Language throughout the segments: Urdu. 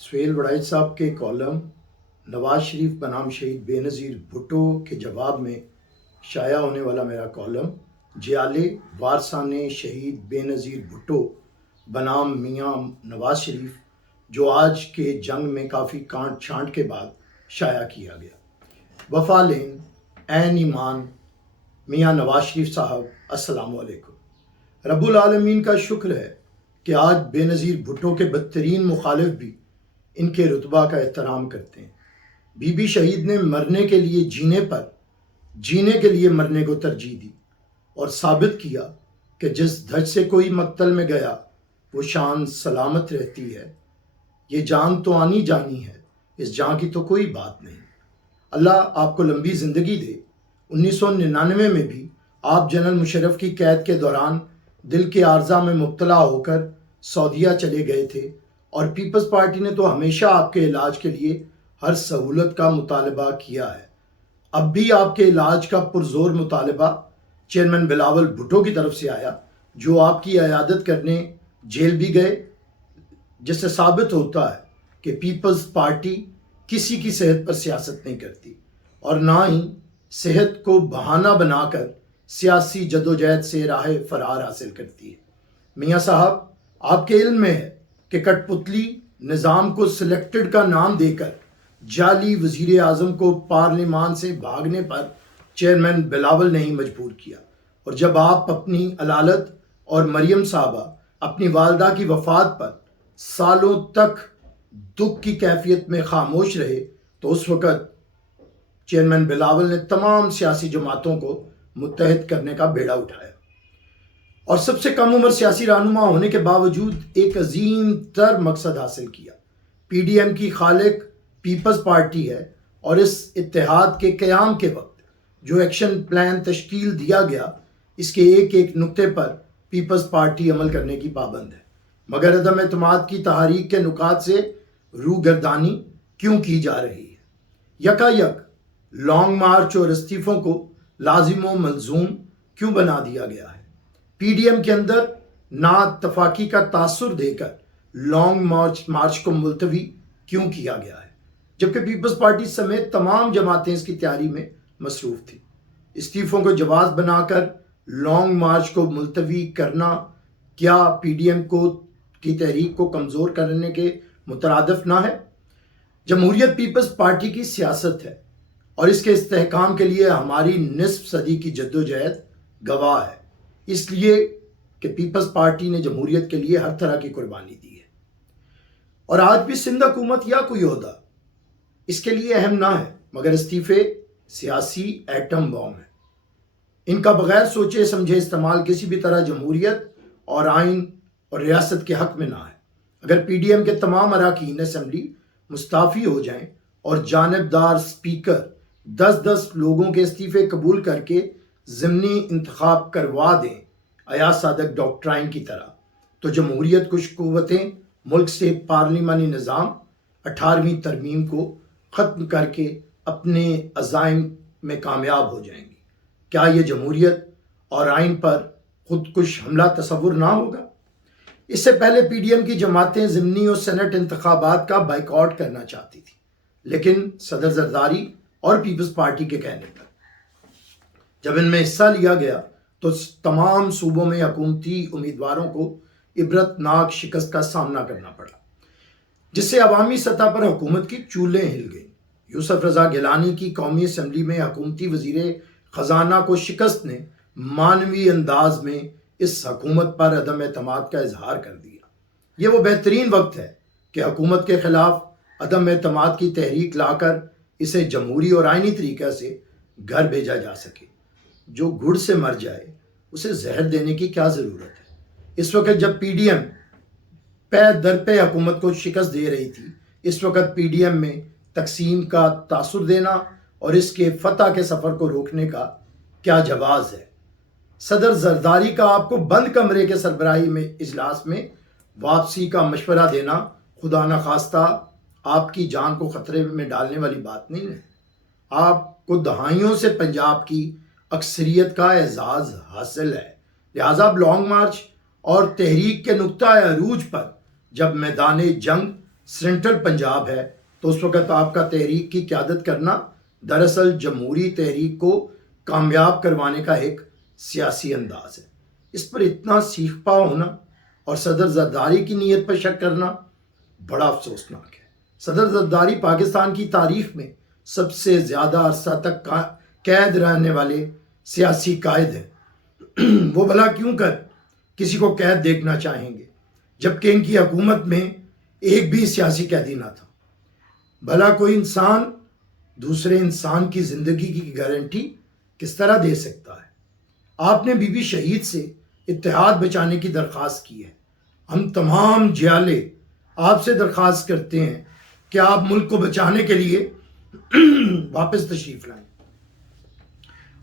سہیل وڑائچ صاحب کے کالم نواز شریف بنام شہید بے نظیر بھٹو کے جواب میں شائع ہونے والا میرا کالم جیالے وارثان شہید بے نظیر بھٹو بنام میاں نواز شریف جو آج کے جنگ میں کافی کانٹ چھانٹ کے بعد شائع کیا گیا۔ وفا لین عین ایمان میاں نواز شریف صاحب، السلام علیکم۔ رب العالمین کا شکر ہے کہ آج بے نظیر بھٹو کے بدترین مخالف بھی ان کے رتبہ کا احترام کرتے ہیں۔ بی بی شہید نے مرنے کے لیے جینے کے لیے مرنے کو ترجیح دی اور ثابت کیا کہ جس دھج سے کوئی مقتل میں گیا وہ شان سلامت رہتی ہے۔ یہ جان تو آنی جانی ہے، اس جان کی تو کوئی بات نہیں۔ اللہ آپ کو لمبی زندگی دے۔ 1999 میں بھی آپ جنرل مشرف کی قید کے دوران دل کے عارضہ میں مبتلا ہو کر سعودیہ چلے گئے تھے اور پیپلز پارٹی نے تو ہمیشہ آپ کے علاج کے لیے ہر سہولت کا مطالبہ کیا ہے۔ اب بھی آپ کے علاج کا پرزور مطالبہ چیئرمین بلاول بھٹو کی طرف سے آیا، جو آپ کی عیادت کرنے جیل بھی گئے، جس سے ثابت ہوتا ہے کہ پیپلز پارٹی کسی کی صحت پر سیاست نہیں کرتی اور نہ ہی صحت کو بہانہ بنا کر سیاسی جدوجہد سے راہ فرار حاصل کرتی ہے۔ میاں صاحب، آپ کے علم میں ہے کہ کٹ پتلی نظام کو سلیکٹڈ کا نام دے کر جعلی وزیر اعظم کو پارلیمان سے بھاگنے پر چیئرمین بلاول نے ہی مجبور کیا، اور جب آپ اپنی علالت اور مریم صاحبہ اپنی والدہ کی وفات پر سالوں تک دکھ کی کیفیت میں خاموش رہے تو اس وقت چیئرمین بلاول نے تمام سیاسی جماعتوں کو متحد کرنے کا بیڑا اٹھایا اور سب سے کم عمر سیاسی رہنما ہونے کے باوجود ایک عظیم تر مقصد حاصل کیا۔ پی ڈی ایم کی خالق پیپلز پارٹی ہے اور اس اتحاد کے قیام کے وقت جو ایکشن پلان تشکیل دیا گیا، اس کے ایک ایک نقطے پر پیپلز پارٹی عمل کرنے کی پابند ہے، مگر عدم اعتماد کی تحریک کے نکات سے روگردانی کیوں کی جا رہی ہے؟ یکا یک لانگ مارچ اور استعفوں کو لازم و ملزوم کیوں بنا دیا گیا ہے؟ پی ڈی ایم کے اندر نا اتفاقی کا تاثر دے کر لانگ مارچ کو ملتوی کیوں کیا گیا ہے، جبکہ پیپلز پارٹی سمیت تمام جماعتیں اس کی تیاری میں مصروف تھیں؟ استعفوں کو جواز بنا کر لانگ مارچ کو ملتوی کرنا کیا پی ڈی ایم کی تحریک کو کمزور کرنے کے مترادف نہ ہے؟ جمہوریت پیپلز پارٹی کی سیاست ہے اور اس کے استحکام کے لیے ہماری نصف صدی کی جدوجہد گواہ ہے، اس لیے کہ پیپلز پارٹی نے جمہوریت کے لیے ہر طرح کی قربانی دی ہے، اور آج بھی سندھ حکومت یا کوئی عہدہ اس کے لیے اہم نہ ہے، مگر استعفے سیاسی ایٹم بم ہے۔ ان کا بغیر سوچے سمجھے استعمال کسی بھی طرح جمہوریت اور آئین اور ریاست کے حق میں نہ ہے۔ اگر پی ڈی ایم کے تمام اراکین اسمبلی مستعفی ہو جائیں اور جانبدار اسپیکر 10 لوگوں کے استعفے قبول کر کے ضمنی انتخاب کروا دیں ایاز صادق ڈاکٹرائن کی طرح، تو جمہوریت کش قوتیں ملک سے پارلیمانی نظام 18ویں ترمیم کو ختم کر کے اپنے عزائم میں کامیاب ہو جائیں گی۔ کیا یہ جمہوریت اور آئین پر خودکش حملہ تصور نہ ہوگا؟ اس سے پہلے پی ڈی ایم کی جماعتیں ضمنی اور سینٹ انتخابات کا بائیکاٹ کرنا چاہتی تھی، لیکن صدر زرداری اور پیپلز پارٹی کے کہنے پر جب ان میں حصہ لیا گیا تو تمام صوبوں میں حکومتی امیدواروں کو عبرتناک شکست کا سامنا کرنا پڑا، جس سے عوامی سطح پر حکومت کی چولیں ہل گئیں۔ یوسف رضا گیلانی کی قومی اسمبلی میں حکومتی وزیر خزانہ کو شکست نے مانوی انداز میں اس حکومت پر عدم اعتماد کا اظہار کر دیا۔ یہ وہ بہترین وقت ہے کہ حکومت کے خلاف عدم اعتماد کی تحریک لا کر اسے جمہوری اور آئینی طریقہ سے گھر بھیجا جا سکے۔ جو گڑ سے مر جائے اسے زہر دینے کی کیا ضرورت ہے؟ اس وقت جب پی ڈی ایم پے در پے حکومت کو شکست دے رہی تھی، اس وقت پی ڈی ایم میں تقسیم کا تاثر دینا اور اس کے فتح کے سفر کو روکنے کا کیا جواز ہے؟ صدر زرداری کا آپ کو بند کمرے کے سربراہی میں اجلاس میں واپسی کا مشورہ دینا خدا نخواستہ آپ کی جان کو خطرے میں ڈالنے والی بات نہیں ہے۔ آپ کو دہائیوں سے پنجاب کی اکثریت کا اعزاز حاصل ہے، لہٰذا اب لانگ مارچ اور تحریک کے نقطہ عروج پر جب میدان جنگ سینٹرل پنجاب ہے تو اس وقت آپ کا تحریک کی قیادت کرنا دراصل جمہوری تحریک کو کامیاب کروانے کا ایک سیاسی انداز ہے۔ اس پر اتنا سیخ پا ہونا اور صدر زرداری کی نیت پر شک کرنا بڑا افسوسناک ہے۔ صدر زرداری پاکستان کی تاریخ میں سب سے زیادہ عرصہ تک قید رہنے والے سیاسی قائد ہیں۔ وہ بھلا کیوں کر کسی کو قید دیکھنا چاہیں گے جبکہ ان کی حکومت میں ایک بھی سیاسی قیدی نہ تھا؟ بھلا کوئی انسان دوسرے انسان کی زندگی کی گارنٹی کس طرح دے سکتا ہے؟ آپ نے بی بی شہید سے اتحاد بچانے کی درخواست کی ہے۔ ہم تمام جیالے آپ سے درخواست کرتے ہیں کہ آپ ملک کو بچانے کے لیے واپس تشریف لائیں۔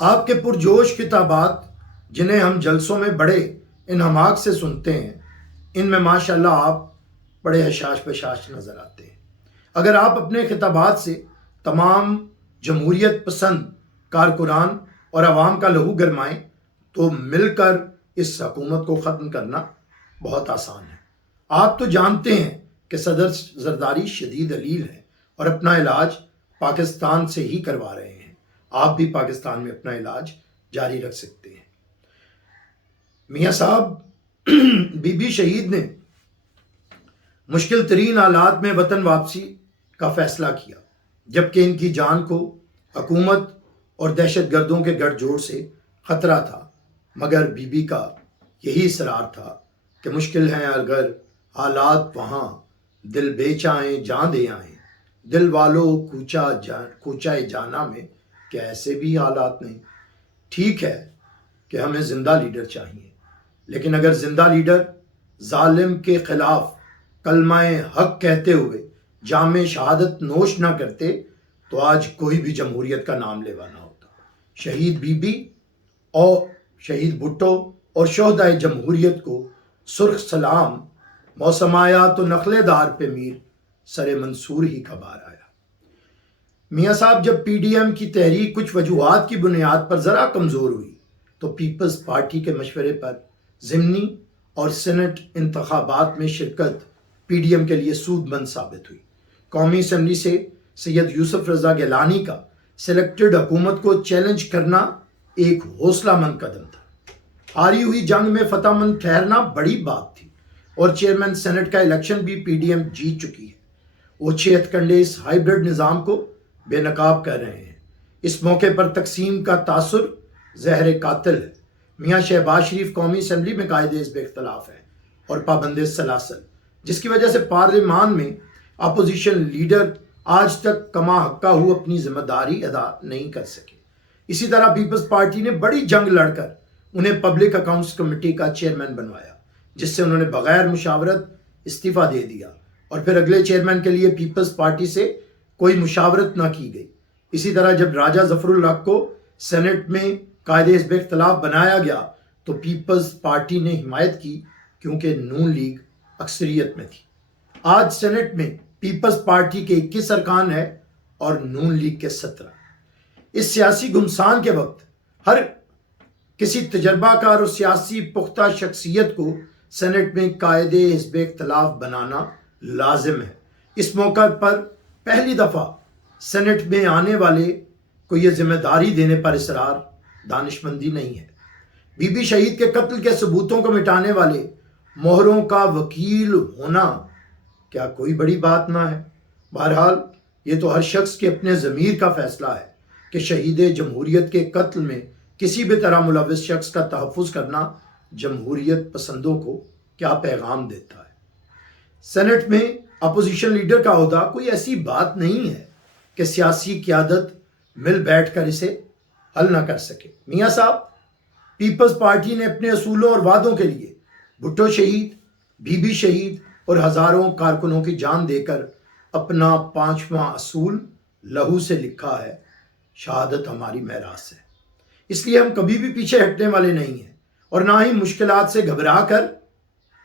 آپ کے پرجوش خطابات جنہیں ہم جلسوں میں بڑے انہماک سے سنتے ہیں، ان میں ماشاءاللہ آپ بڑے حشاش بشاش نظر آتے ہیں۔ اگر آپ اپنے خطابات سے تمام جمہوریت پسند کارکنان اور عوام کا لہو گرمائیں تو مل کر اس حکومت کو ختم کرنا بہت آسان ہے۔ آپ تو جانتے ہیں کہ صدر زرداری شدید علیل ہیں اور اپنا علاج پاکستان سے ہی کروا رہے ہیں۔ آپ بھی پاکستان میں اپنا علاج جاری رکھ سکتے ہیں۔ میاں صاحب، بی بی شہید نے مشکل ترین حالات میں وطن واپسی کا فیصلہ کیا جبکہ ان کی جان کو حکومت اور دہشت گردوں کے گٹھ جوڑ سے خطرہ تھا، مگر بی بی کا یہی اصرار تھا کہ مشکل ہیں اگر حالات وہاں دل بے چاہیں جاں دے آئیں، دل والو کوچہ جانا میں کہ ایسے بھی حالات نہیں۔ ٹھیک ہے کہ ہمیں زندہ لیڈر چاہیے، لیکن اگر زندہ لیڈر ظالم کے خلاف کلمہ حق کہتے ہوئے جام شہادت نوش نہ کرتے تو آج کوئی بھی جمہوریت کا نام لیوا نہ ہوتا۔ شہید بی بی اور شہید بھٹو اور شہدائے جمہوریت کو سرخ سلام، موسم آیا تو نخلے دار پہ میر سر منصور ہی کا بار آیا۔ میاں صاحب، جب پی ڈی ایم کی تحریک کچھ وجوہات کی بنیاد پر ذرا کمزور ہوئی تو پیپلز پارٹی کے مشورے پر ضمنی اور سینٹ انتخابات میں شرکت پی ڈی ایم کے لیے سود مند ثابت ہوئی۔ قومی اسمبلی سے سید یوسف رضا گیلانی کا سلیکٹڈ حکومت کو چیلنج کرنا ایک حوصلہ مند قدم تھا۔ ہاری ہوئی جنگ میں فتح مند ٹھہرنا بڑی بات تھی اور چیئرمین سینٹ کا الیکشن بھی پی ڈی ایم جیت چکی ہے۔ اوچھے ہتھکنڈے اس ہائیبرڈ نظام کو بے نقاب کر رہے ہیں۔ اس موقع پر تقسیم کا تاثر زہر قاتل ہے۔ میاں شہباز شریف قومی اسمبلی میں قائد حزب اختلاف ہیں اور پابند سلاسل، جس کی وجہ سے پارلیمان میں اپوزیشن لیڈر آج تک کما حقہ ہو اپنی ذمہ داری ادا نہیں کر سکے۔ اسی طرح پیپلز پارٹی نے بڑی جنگ لڑ کر انہیں پبلک اکاؤنٹس کمیٹی کا چیئرمین بنوایا، جس سے انہوں نے بغیر مشاورت استعفیٰ دے دیا اور پھر اگلے چیئرمین کے لیے پیپلز پارٹی سے کوئی مشاورت نہ کی گئی۔ اسی طرح جب راجہ ظفر الحق کو سینٹ میں قائد حزب اختلاف بنایا گیا تو پیپلز پارٹی نے حمایت کی کیونکہ نون لیگ اکثریت میں تھی۔ آج سینٹ میں پیپلز پارٹی کے 21 ارکان ہے اور نون لیگ کے 17۔ اس سیاسی گمسان کے وقت ہر کسی تجربہ کار اور سیاسی پختہ شخصیت کو سینٹ میں قائد حزب اختلاف بنانا لازم ہے۔ اس موقع پر پہلی دفعہ سینٹ میں آنے والے کو یہ ذمہ داری دینے پر اصرار دانشمندی نہیں ہے۔ بی بی شہید کے قتل کے ثبوتوں کو مٹانے والے مہروں کا وکیل ہونا کیا کوئی بڑی بات نہ ہے؟ بہرحال یہ تو ہر شخص کے اپنے ضمیر کا فیصلہ ہے کہ شہید جمہوریت کے قتل میں کسی بھی طرح ملوث شخص کا تحفظ کرنا جمہوریت پسندوں کو کیا پیغام دیتا ہے۔ سینٹ میں اپوزیشن لیڈر کا عہدہ کوئی ایسی بات نہیں ہے کہ سیاسی قیادت مل بیٹھ کر اسے حل نہ کر سکے۔ میاں صاحب، پیپلز پارٹی نے اپنے اصولوں اور وعدوں کے لیے بھٹو شہید، بی بی شہید اور ہزاروں کارکنوں کی جان دے کر اپنا 5واں اصول لہو سے لکھا ہے، شہادت ہماری میراث ہے۔ اس لیے ہم کبھی بھی پیچھے ہٹنے والے نہیں ہیں اور نہ ہی مشکلات سے گھبرا کر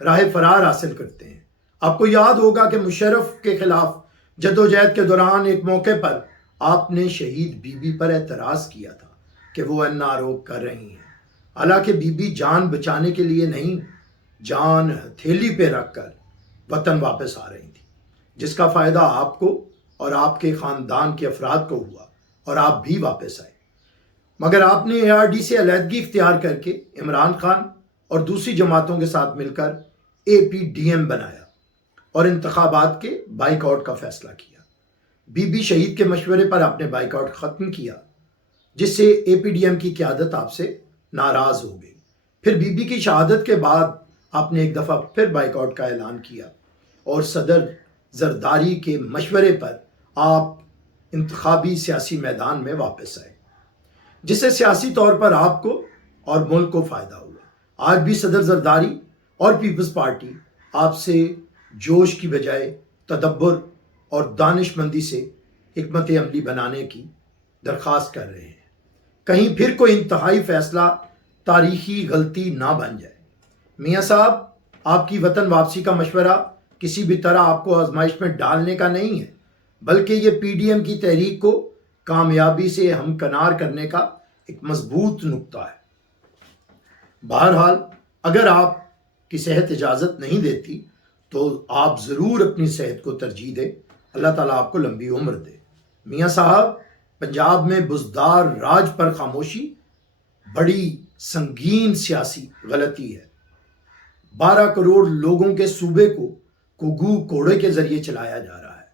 راہ فرار حاصل کرتے ہیں۔ آپ کو یاد ہوگا کہ مشرف کے خلاف جدوجہد کے دوران ایک موقع پر آپ نے شہید بی بی پر اعتراض کیا تھا کہ وہ این آر او کر رہی ہیں، حالانکہ بی بی جان بچانے کے لیے نہیں، جان ہتھیلی پہ رکھ کر وطن واپس آ رہی تھی۔ جس کا فائدہ آپ کو اور آپ کے خاندان کے افراد کو ہوا اور آپ بھی واپس آئے، مگر آپ نے ARD سے علیحدگی اختیار کر کے عمران خان اور دوسری جماعتوں کے ساتھ مل کر APDM بنایا اور انتخابات کے بائیک آؤٹ کا فیصلہ کیا۔ بی بی شہید کے مشورے پر آپ نے بائیک آؤٹ ختم کیا، جس سے APDM کی قیادت آپ سے ناراض ہو گئی۔ پھر بی بی کی شہادت کے بعد آپ نے ایک دفعہ پھر بائیک آؤٹ کا اعلان کیا اور صدر زرداری کے مشورے پر آپ انتخابی سیاسی میدان میں واپس آئے، جس سے سیاسی طور پر آپ کو اور ملک کو فائدہ ہوا۔ آج بھی صدر زرداری اور پیپلز پارٹی آپ سے جوش کی بجائے تدبر اور دانش مندی سے حکمت عملی بنانے کی درخواست کر رہے ہیں، کہیں پھر کوئی انتہائی فیصلہ تاریخی غلطی نہ بن جائے۔ میاں صاحب، آپ کی وطن واپسی کا مشورہ کسی بھی طرح آپ کو آزمائش میں ڈالنے کا نہیں ہے، بلکہ یہ PDM کی تحریک کو کامیابی سے ہمکنار کرنے کا ایک مضبوط نقطہ ہے۔ بہرحال اگر آپ کی صحت اجازت نہیں دیتی تو آپ ضرور اپنی صحت کو ترجیح دیں۔ اللہ تعالیٰ آپ کو لمبی عمر دے۔ میاں صاحب، پنجاب میں بزدار راج پر خاموشی بڑی سنگین سیاسی غلطی ہے۔ 12 کروڑ لوگوں کے صوبے کو کوگو کوڑے کے ذریعے چلایا جا رہا ہے،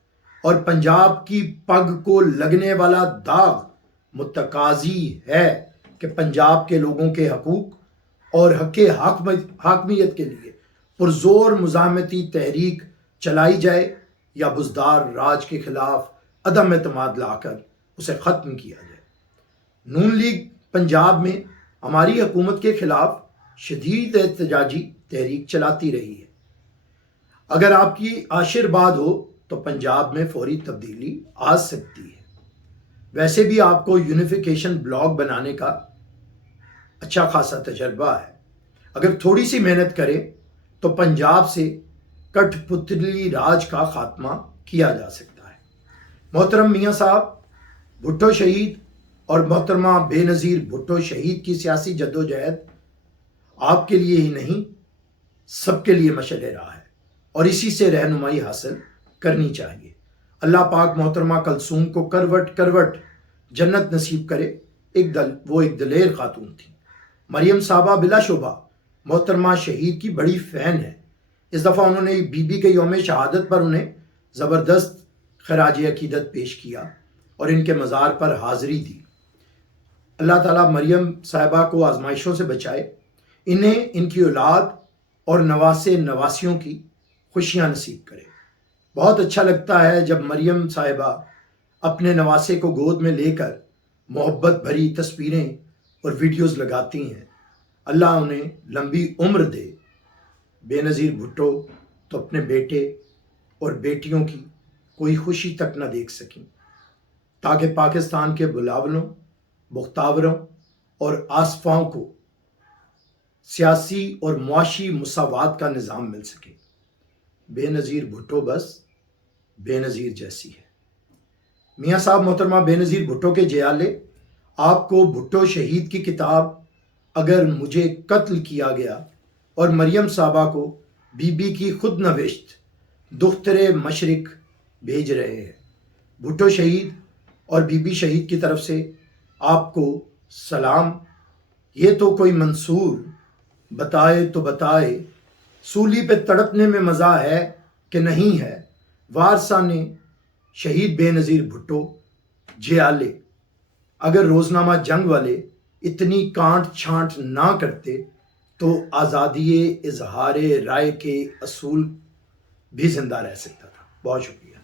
اور پنجاب کی پگ کو لگنے والا داغ متقاضی ہے کہ پنجاب کے لوگوں کے حقوق اور حق حاکمیت کے لیے پرزور مزاحمتی تحریک چلائی جائے یا بزدار راج کے خلاف عدم اعتماد لا کر اسے ختم کیا جائے۔ نون لیگ پنجاب میں ہماری حکومت کے خلاف شدید احتجاجی تحریک چلاتی رہی ہے۔ اگر آپ کی آشیرواد ہو تو پنجاب میں فوری تبدیلی آ سکتی ہے۔ ویسے بھی آپ کو یونیفیکیشن بلاک بنانے کا اچھا خاصا تجربہ ہے۔ اگر تھوڑی سی محنت کریں تو پنجاب سے کٹھ پتلی راج کا خاتمہ کیا جا سکتا ہے۔ محترم میاں صاحب، بھٹو شہید اور محترمہ بے نظیر بھٹو شہید کی سیاسی جدوجہد آپ کے لیے ہی نہیں، سب کے لیے مشعل راہ ہے، اور اسی سے رہنمائی حاصل کرنی چاہیے۔ اللہ پاک محترمہ کلثوم کو کروٹ کروٹ جنت نصیب کرے۔ وہ ایک دلیر خاتون تھی۔ مریم صاحبہ بلا شبہ محترمہ شہید کی بڑی فین ہے۔ اس دفعہ انہوں نے بی بی کے یوم شہادت پر انہیں زبردست خراج عقیدت پیش کیا اور ان کے مزار پر حاضری دی۔ اللہ تعالیٰ مریم صاحبہ کو آزمائشوں سے بچائے، انہیں ان کی اولاد اور نواسے نواسیوں کی خوشیاں نصیب کرے۔ بہت اچھا لگتا ہے جب مریم صاحبہ اپنے نواسے کو گود میں لے کر محبت بھری تصویریں اور ویڈیوز لگاتی ہیں۔ اللہ انہیں لمبی عمر دے۔ بے نظیر بھٹو تو اپنے بیٹے اور بیٹیوں کی کوئی خوشی تک نہ دیکھ سکیں، تاکہ پاکستان کے بلاولوں، بختاوروں اور آصفاؤں کو سیاسی اور معاشی مساوات کا نظام مل سکے۔ بے نظیر بھٹو بس بے نظیر جیسی ہے۔ میاں صاحب، محترمہ بے نظیر بھٹو کے جیالے، آپ کو بھٹو شہید کی کتاب اگر مجھے قتل کیا گیا اور مریم صاحبہ کو بی بی کی خود نوشت دختر مشرق بھیج رہے ہیں۔ بھٹو شہید اور بی بی شہید کی طرف سے آپ کو سلام۔ یہ تو کوئی منصور بتائے تو بتائے، سولی پہ تڑپنے میں مزہ ہے کہ نہیں ہے، وارثان شہید بے نظیر بھٹو جیالے۔ اگر روزنامہ جنگ والے اتنی کانٹ چھانٹ نہ کرتے تو آزادی اظہار رائے کے اصول بھی زندہ رہ سکتا تھا۔ بہت شکریہ۔